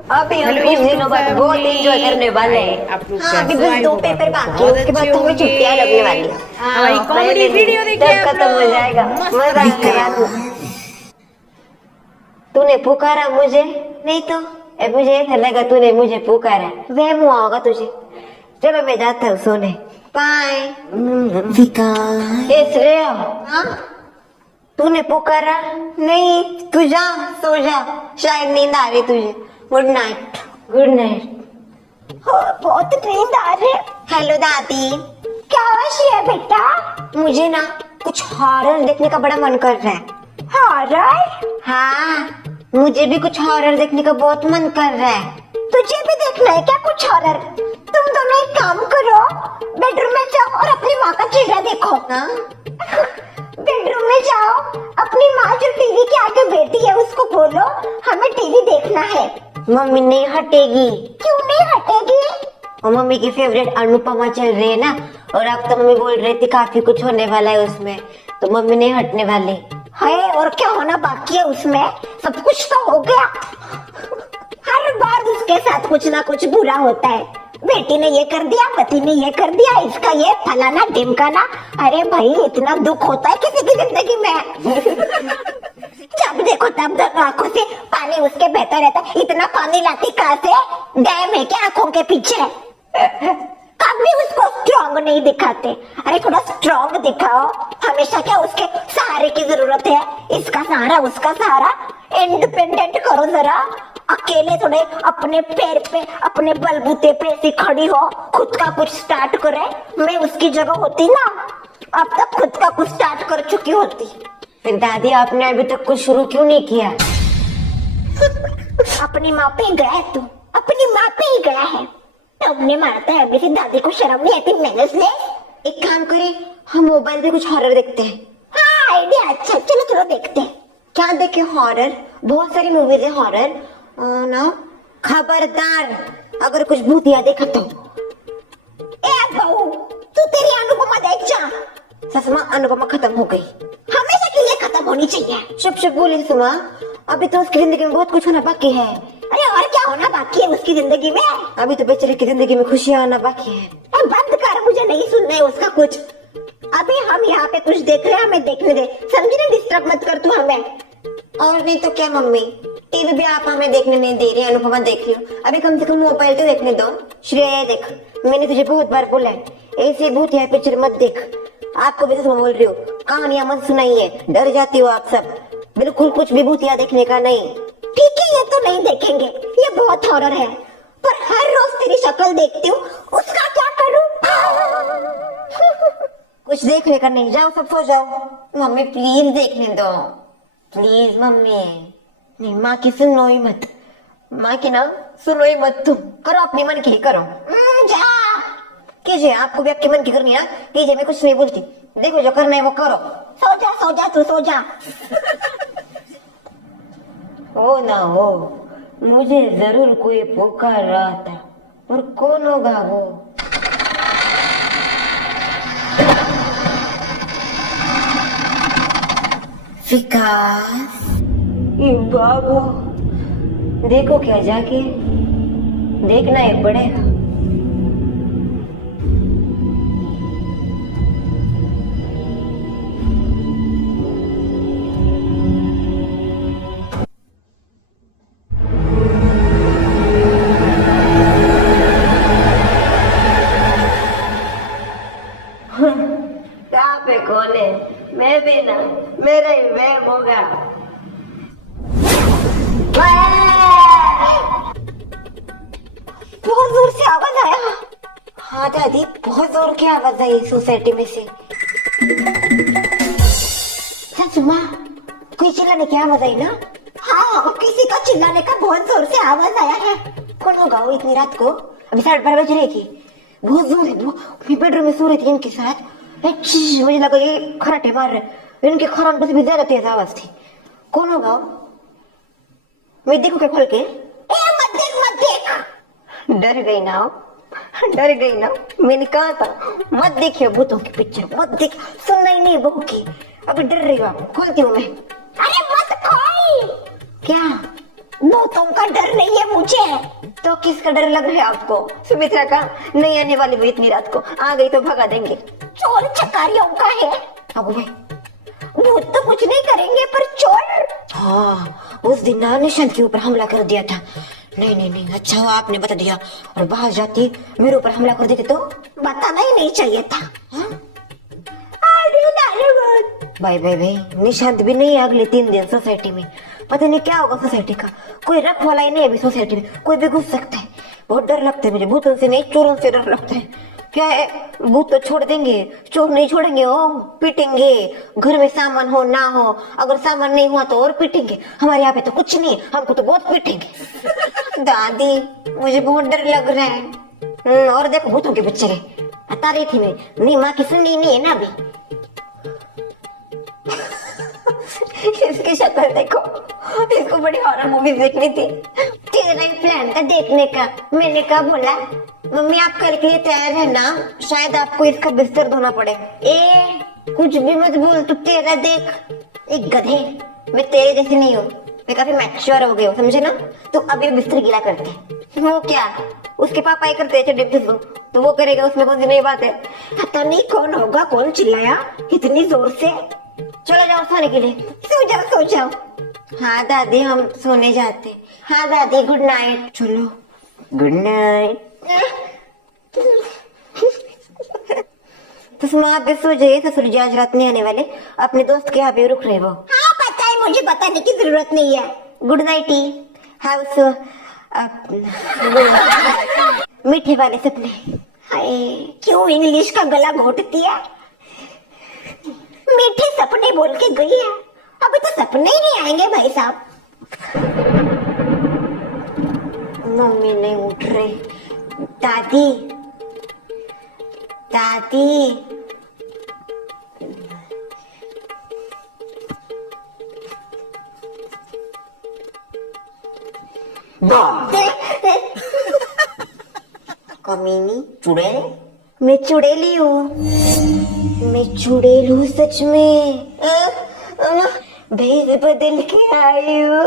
अभी हम कुछ दिनों बाद बहुत एंजॉय करने वाले हैं। हाँ, अभी बस 2 पेपर बाकी है, उसके बाद तो हमें छुट्टियां लगने वाली हैं। हमारी कॉमेडी वीडियो देखिए तब खत्म हो जाएगा, मजा आएगा। तूने पुकारा मुझे? नहीं तो मुझे ऐसा लगा तूने मुझे पुकारा, वहम हुआ होगा तुझे। चलो मैं जाता हूँ सोने, बाय। श्रेया, तूने पुकारा? नहीं, तू जा, सो जा, शायद नींद आ रही तुझे। Good night. Good night. बहुत नींद आ रही है। हेलो दादी। क्या है बेटा? मुझे ना कुछ हॉरर देखने का बड़ा मन कर रहा है। हॉरर? हाँ, मुझे भी कुछ हॉरर देखने का बहुत मन कर रहा है। तुझे भी देखना है क्या कुछ हॉरर? तुम दोनों एक काम करो, बेडरूम में जाओ और अपनी माँ का चेहरा देखो। बेडरूम में जाओ, अपनी माँ जो टीवी के आगे बैठी है उसको बोलो हमें टीवी देखना है। मम्मी नहीं हटेगी। क्यों नहीं हटेगी? और मम्मी की फेवरेट अनुपमा चल रही है ना, और अब तो मम्मी बोल रही थी काफी कुछ होने वाला है उसमें, तो मम्मी नहीं हटने वाली है। और क्या होना बाकी है उसमें? सब कुछ तो हो गया। हर बार उसके साथ कुछ ना कुछ बुरा होता है। बेटी ने ये कर दिया, पति ने ये कर दिया, इसका ये फलाना ढिमकाना। अरे भाई, इतना दुख होता है किसी की जिंदगी में। जब देखो तब दोनों आंखों से पानी उसके बहता रहता है। इतना पानी लाती कहाँ से? डैम है क्या आंखों के पीछे? कभी उसको स्ट्रॉन्ग नहीं दिखाते। अरे थोड़ा स्ट्रॉन्ग दिखाओ। हमेशा क्या उसके सहारे की जरूरत है? इसका सहारा, उसका सहारा। इंडिपेंडेंट करो जरा। अकेले थोड़े अपने पैर पे, अपने बलबूते पे ऐसी खड़ी हो, खुद का कुछ स्टार्ट करे। मैं उसकी जगह होती ना, अब तक खुद का कुछ स्टार्ट कर चुकी होती। फिर दादी, आपने अभी तक कुछ शुरू क्यों नहीं किया? अपनी माँ पे गया है तू, अपनी माँ पे ही गया है। तुमने मारता है, अभी से दादी को शर्म नहीं आती मैंने से? एक काम करे, हम मोबाइल पे कुछ हॉरर देखते हैं। हाँ, आइडिया अच्छा, चलो चलो देखते हैं। क्या देखे हॉरर? बहुत सारी मूवीज है हॉरर ना। खबरदार, अगर कुछ भूतिया देखा तो। ए बहू, तू तेरी अनुपमा देख जा। ससमा, अनुपमा खत्म हो गई, हमेशा के लिए खत्म होनी चाहिए। चुप चुप बोली सुमा, अभी तो उसकी जिंदगी में बहुत कुछ होना बाकी है। अरे और क्या होना बाकी है उसकी जिंदगी में? अभी तो बेचारे की जिंदगी में खुशियां आना बाकी है। बंद कर, मुझे नहीं सुनना है उसका कुछ। अभी हम यहाँ पे कुछ देख रहे हैं, हमें देखने दे, समझे? डिस्टर्ब मत कर तू हमें। और नहीं तो क्या मम्मी, टीवी भी आप हमें देखने नहीं दे रहे, अनुपमा देख रही हो। अभी कम से कम मोबाइल तो देखने दो। श्रेया देख, मैंने तुझे बहुत बार बोला है ऐसे भूतिया पिक्चर मत देख। आपको भी तो बोल रही हो, कहानियां मत सुनाइए, डर जाती हो आप सब। बिल्कुल कुछ भी भूतिया देखने का नहीं। ठीक है, ये तो नहीं देखेंगे, ये बहुत हॉरर है। पर हर रोज तेरी शक्ल देखती हूँ, उसका क्या करूँ? कुछ देखने का नहीं, जाओ सब सो जाओ। मम्मी प्लीज देखने दो, प्लीज मम्मी। नहीं, माँ की सुनो ही मत, माँ की ना सुनो ही मत। तुम करो अपनी मन की, करो। जा कीजिए, आपको भी आपके मन की करनी है कीजिए, मैं कुछ नहीं बोलती। देखो जो करना है वो करो। सो जा तू, सो जा। हो ना हो, मुझे जरूर कोई पुकार रहा था, पर कौन होगा वो? विकास, ये बाबू, देखो क्या जाके देखना है पड़ेगा। कहाँ पे कौन है? मैं भी ना, मेरा ही वहम होगा। बहुत जोर से आवाज आया। हाँ दादी, बहुत जोर की आवाज आई सोसाइटी में से। सुमा, कोई चिल्लाने की आवाज आई ना? हाँ, किसी का चिल्लाने का बहुत जोर से आवाज आया है। कौन होगा वो इतनी रात को? अभी 12:30 बज रही थी। बहुत जोर है वो। मैं बेडरूम में सो रही थी इनके साथ, मुझे लगा ये खराटे मार रहे। इनके खराटे से भी ज्यादा तेज आवाज थी। कौन होगा? मैं देखू क्या खोल के? मत देख मत देख। डर गई ना, डर गई ना। मैंने कहा था मत देखिए भूतों की पिक्चर, मत देख। सुनना ही नहीं बहू की। अभी डर रही हो आप? खोलती हूँ मैं। अरे मत खोल। क्या? भूतों का डर नहीं है मुझे। तो किसका डर लग रहा है आपको? सुमित्रा का? नहीं आने वाली वो इतनी रात को, आ गई तो भगा देंगे। चोर चकारियों का है। अब भाई भूत तो कुछ नहीं करेंगे पर चोर। हाँ, उस दिन ना निशांत के ऊपर हमला कर दिया था। नहीं नहीं नहीं, अच्छा हुआ आपने बता दिया, और बाहर जाती मेरे ऊपर हमला कर देते तो बताना ही नहीं चाहिए था। भाई भाई भाई, निशांत भी नहीं है अगले 3 दिन सोसाइटी में। पता नहीं क्या होगा सोसाइटी का, कोई रखवाला ही नहीं है अभी सोसाइटी में, कोई भी घुस सकता है। बहुत डर लगता है मुझे, भूतों से नहीं चोरों से डर लगता है। क्या है, भूत तो छोड़ देंगे, चोर नहीं छोड़ेंगे, ओ पीटेंगे। घर में सामान हो ना हो, अगर सामान नहीं हुआ तो और पीटेंगे। हमारे यहाँ पे तो कुछ नहीं, हमको तो बहुत पीटेंगे। दादी मुझे बहुत डर लग रहा है। और देखो भूतों के बच्चे बता रही थी मैं, नहीं माँ की सुनी नहीं है ना अभी। इसकी शक्ल देखो, इसको बड़ी हॉरर मूवी देखनी थी। तेरा ही प्लान था देखने का। मैंने कहा बोला मम्मी आप कल के लिए तैयार है ना, शायद आपको इसका बिस्तर धोना पड़े। ए कुछ भी मत बोल, तू तेरा देख। एक गधे, मैं तेरे जैसे नहीं हूँ, मैं काफी मैच्योर हो गई हूँ, समझे ना। तो अभी बिस्तर गीला करते वो क्या, उसके पापा ही करते चड्डे फिसू, तो वो करेगा, उसमें कौन सी नई बात है। पता नहीं कौन होगा, कौन चिल्लाया इतनी जोर से। चलो जाओ सोने के लिए, सो जाओ सो जाओ। हाँ दादी हम सोने जाते। हाँ दादी गुड नाइट। चलो गुड नाइट। तो वहाँ पे सो जाइए, ससुर जी आज रात नहीं आने वाले, अपने दोस्त के यहाँ पे रुक रहे वो। हाँ पता है मुझे, बताने की जरूरत नहीं है। गुड नाइट ही। हाँ सो मीठे वाले सपने। हाय क्यों इंग्लिश का गला घोटती है। मीठे सपने बोल के गई है, अभी तो सपने ही नहीं आएंगे भाई साहब। मम्मी नहीं उठ रही। दादी दादी कमीनी चुड़ैल। मैं चुड़ैली हूँ, मैं चुड़ैल हूँ सच में। भेद बदल के आई हूँ।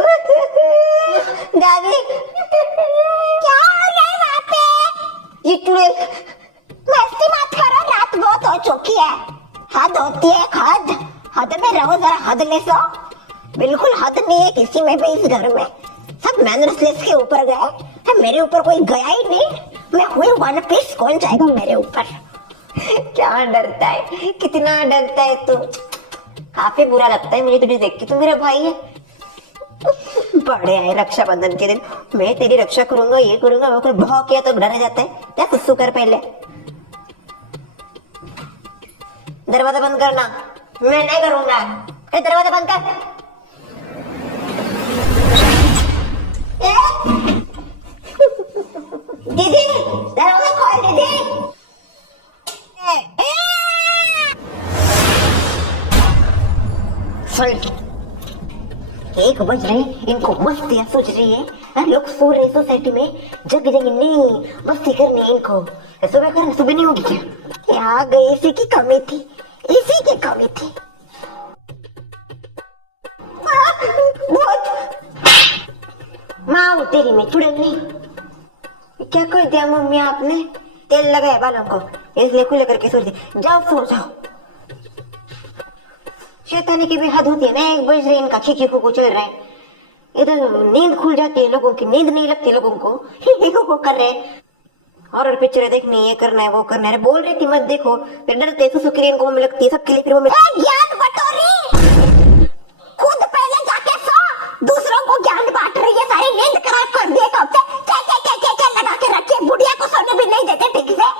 दादी क्या हो रहा है वहाँ पे? ये चुड़ैल मस्ती मत करो, रात बहुत हो चुकी है। हद होती है हद, हद में रहो जरा, हद ले सो। बिल्कुल हद नहीं है किसी में भी इस घर में, सब मैनर्सलेस के ऊपर गए, मेरे ऊपर कोई गया ही नहीं। मैं हुई वन पीस, कौन जाएगा मेरे ऊपर। क्या डरता है, कितना डरता है तू। काफी बुरा लगता है मुझे तुझे देख के, तू मेरा भाई है। बड़े आए रक्षाबंधन के दिन, मैं तेरी रक्षा करूंगा, ये करूंगा वो करूंगा, भाव किया तो डर जाता है। क्या कुछ कर पहले, दरवाजा बंद करना। मैं नहीं करूंगा, दरवाजा बंद कर। दीदी दरवाजा खोल दीदी। एक बज रहे, इनको मस्तियाँ सूझ रही है। लोग सो रहे सोसाइटी में, जग जग नहीं मस्ती करनी है इनको। सुबह करना, सुबह नहीं होगी क्या? यहाँ गई इसी की कमी थी, इसी की कमी थी। माँ तेरी में चुड़ैल नहीं। क्या कर दिया मम्मी आपने? तेल लगाया बालों को, इसलिए खुले करके सो रही। जाओ सो जाओ। शैतानी की भी हद होती है ना, 1 बज रहे इनका खी खू चल रहा है। इधर नींद खुल जाती है लोगों की, नींद नहीं लगती लोगों को, को कर रहे हॉरर पिक्चर देखनी, ये करना है वो करना है। बोल रही थी मत देखो, फिर डरते सुसुक्रियन को मम्मी लगती है, सबके लिए फिर मम्मी। ज्ञान बटोरी, खुद पहले जाके सो, दूसरों को ज्ञान बांट रही है। सारी नींद खराब कर दिए कब से, क्या लगा के रखे, बुढ़िया को सोने भी नहीं देते ठीक से।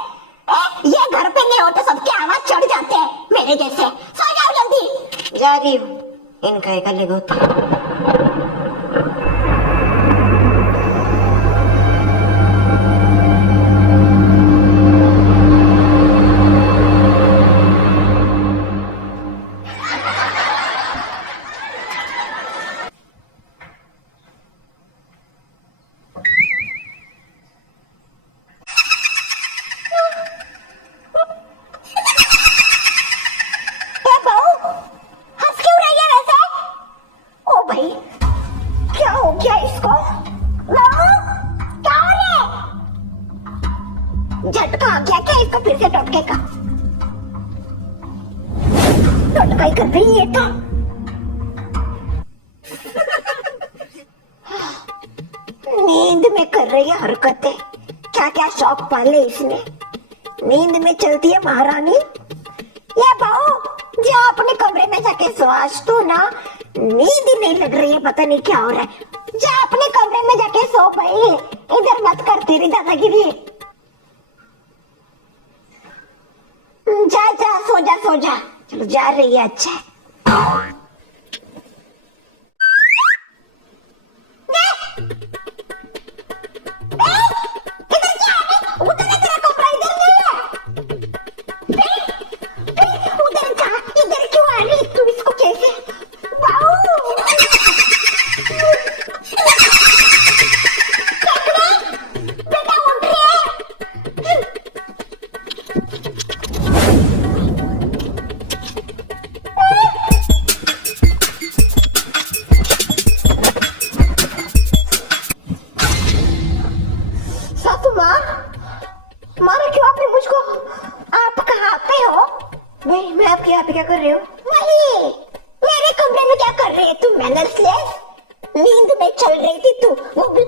ये घर पे नहीं होते, सबके आवाज चढ़ जाते हैं मेरे जैसे। सो जाओ जल्दी। जा रही हूँ, इनका एक अलग होता है। झटका आ गया क्या इसको फिर से टोटके का? टोटका ही कर रही है तो। नींद में कर रही है हरकतें, क्या क्या शौक पाले इसने। नींद में चलती है महारानी। ये बहू जा अपने कमरे में जाके सो, आज तो ना नींद ही नहीं लग रही है, पता नहीं क्या हो रहा है। जा अपने कमरे में जाके सो भाई, इधर मत कर तेरी दादागिरी। जा जा सो जा सो जा। चलो जा रही है, अच्छा है। मारा क्यों आपने मुझको? आप कहाँ पे हो? भाई मैं आपके यहाँ पे क्या कर रही हूँ? वही मेरे कमरे में क्या कर रही है तू? मैनर्सलेस, नींद में चल रही थी तू, वो भी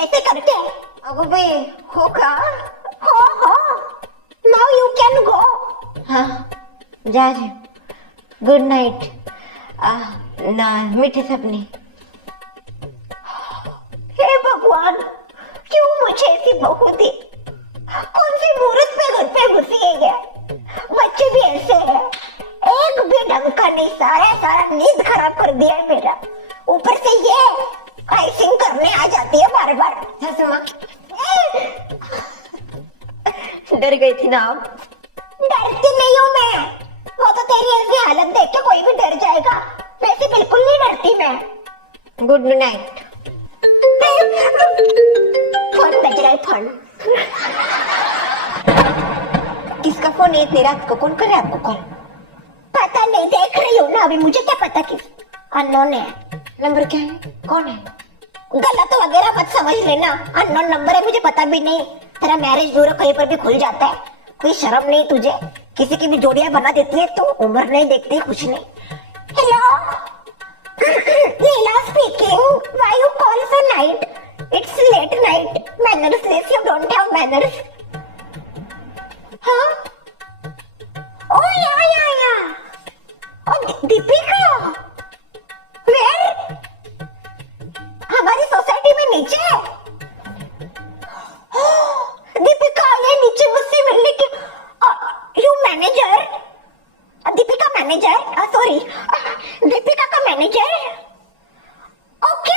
ऐसे करके। अगो भाई होगा, हो नाउ यू कैन गो। हाँ जा रही हूँ, गुड नाइट। ना मीठे सपने। हे भगवान, क्यों मुझे ऐसी बहू दी? कौन सी मुहूर्त पे घर पे घुसी है ये? बच्चे भी ऐसे हैं, एक भी ढंग का नहीं, सारा नींद खराब कर दिया है मेरा। ऊपर से ये आइसिंग करने आ जाती है बार बार। डर गई थी ना आप? डरती नहीं हूँ मैं, वो तो तेरी ऐसी हालत देख के कोई भी डर जाएगा, वैसे बिल्कुल नहीं डरती मैं। Good night. फोन बज रहा है, फोन। किसका फोन है इतनी रात को? कौन कर रहा है आपको कॉल? पता नहीं, देख रही हूँ ना अभी, मुझे क्या पता किस अननोन है। नंबर क्या है? कौन है? गलत वगैरह मत समझ लेना, अननोन नंबर है, मुझे पता भी नहीं। तेरा मैरिज ब्यूरो कहीं पर भी खुल जाता है, कोई शर्म नहीं तुझे? किसी की भी जोड़ियां बना देती है तू, उम्र नहीं देखती कुछ नहीं। Hello Leela speaking. Why you call so night? It's late night. Mannersless. You don't have manners. Huh? Oh yeah. Oh Deepika. Where? हमारी सोसाइटी में नीचे। दीपिका ये नीचे मुझसे मिलने की। You manager? Deepika manager? Sorry, Deepika का manager? Okay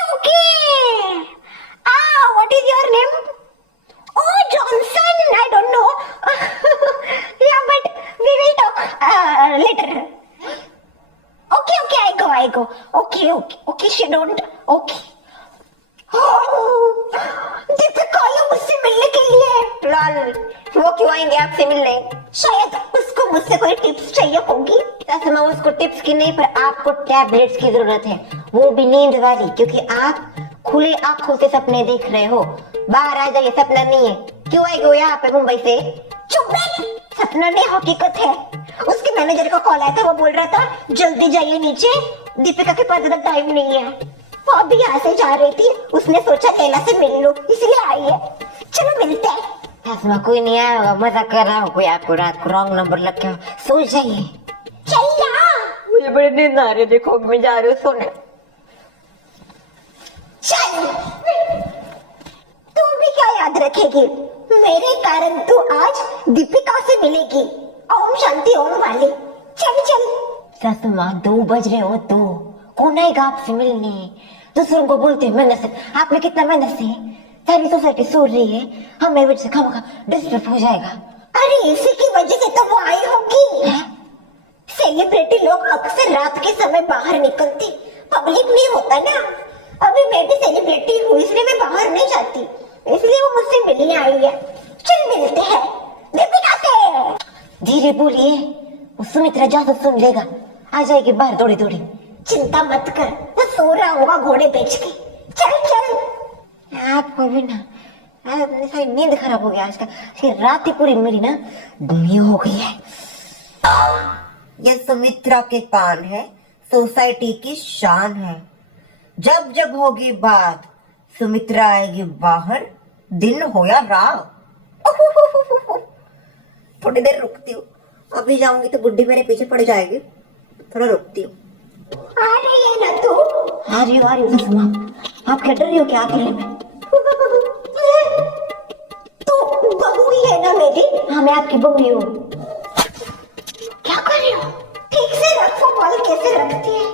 what is your name? Oh Johnson, I don't know. Yeah but we will talk later. Okay I go. Okay she don't. Okay Deepika ये मुझसे मिलने के लिए। लॉल, वो क्यों आएंगे आपसे मिलने? शायद उसको मुझसे कोई टिप्स चाहिए होगी। मैं उसको टिप्स की नहीं, पर आपको टैबलेट्स की जरूरत है, वो भी नींद वाली, क्योंकि आप खुले आंखों से सपने देख रहे हो। बाहर आ जाइए, सपना नहीं है। क्यों आए हो यहाँ पे मुंबई से? चुप रह, सपना नहीं हकीकत है। उसके मैनेजर का कॉल आया था, वो बोल रहा था जल्दी जाइए नीचे, दीपिका के पास ज्यादा टाइम नहीं है। वो अभी यहाँ से जा रही थी, उसने सोचा लैला से मिल लो, इसलिए आई है। चलो मिलते हैं। ऐसा कोई नहीं आया होगा, मजाक कर रहा हो कोई आपको, रात को रॉन्ग नंबर लग गया, सो जाइए। चल जा, मुझे बड़ी नींद आ रही है, देखो मैं जा रही हूँ सोने। चल, तू भी क्या याद रखेगी, मेरे कारण तू आज दीपिका से मिलेगी। ओम शांति ओम वाली। चल सासू माँ, 2 बज रहे हो, 2 कौन आएगा आपसे मिलने? दूसरों को बोलते हैं मेहनत से, आप में कितना मेहनत से? सारी सोसाइटी सो रही है, हमें वजह से खामखा डिस्टर्ब हो जाएगा। अरे इसी की वजह से तो वो आई होगी। सेलिब्रिटी लोग अक्सर रात के समय बाहर निकलती, पब्लिक नहीं होता ना। अभी मैं भी सेलिब्रिटी हूँ, इसलिए मैं बाहर नहीं जाती, इसलिए वो मुझसे मिलने आई है। चल मिलते हैं दीपिका से। धीरे बोलिए, वो सुमित्रा ज्यादा सुन लेगा, आ जाएगी बाहर दौड़ी दौड़ी। चिंता मत कर, वो सो रहा होगा घोड़े बेच के। चल आपको भी ना मेरी सारी नींद खराब हो गया आज का। रात ही पूरी मेरी ना दुनिया हो गई है। ये सुमित्रा के कान है, सोसाइटी की शान है। जब जब होगी बात सुमित्रा आएगी बाहर, दिन हो या रात। थोड़ी देर रुकती हूँ, अभी जाऊंगी तो बुड्ढी मेरे पीछे पड़ जाएगी, थोड़ा रुकती हूँ। आ रही है ना तू? आ रही हूँ सुषमा। आप क्या डर रही हो क्या अकेले में? तू बहू ही है ना मेरी? हाँ मैं आपकी बहू ही हूँ। क्या कर रही हो? ठीक से रखो, बॉल कैसे रखती है?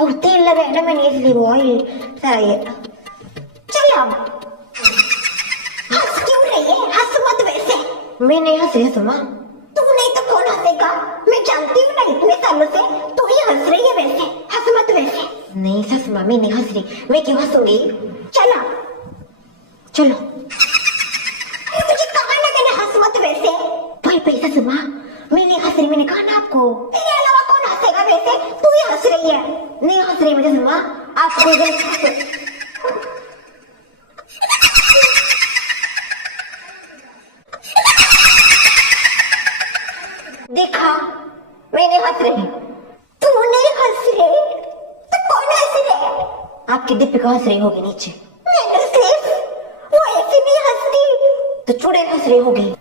और तेल लगाया ना मैंने इसलिए वो ऑयल सारा ये। चल अब हंस क्यों रही है? हंस मत वैसे। मैं नहीं हंस रही सुमा। तू नहीं तो कौन हंसेगा? मैं जानती हूँ ना इतने सालों से, तू ही हंस रही है वैसे। हंस मत वैसे। नहीं ससुमा मैं नहीं हंस रही, मैं क्यों हंसूंगी? चलो चलो। तुझे कहा ना मैंने हंस मत वैसे। भाई पैसा ससुमा मैं नहीं हंस रही, मैंने कहा ना आपको। तेरे अलावा कौन हंसेगा वैसे? तू ही हंस रही है। नहीं हंस रही मुझे ससुमा, आपको देखा मैंने हंस रही। तू नहीं हंस रही तो कौन हंस रहे? आपकी दीपिका हंस रही होगी नीचे। मैंने सिर्फ वो ऐसे नहीं हंसती तो चुड़ैल हंस रही होगी।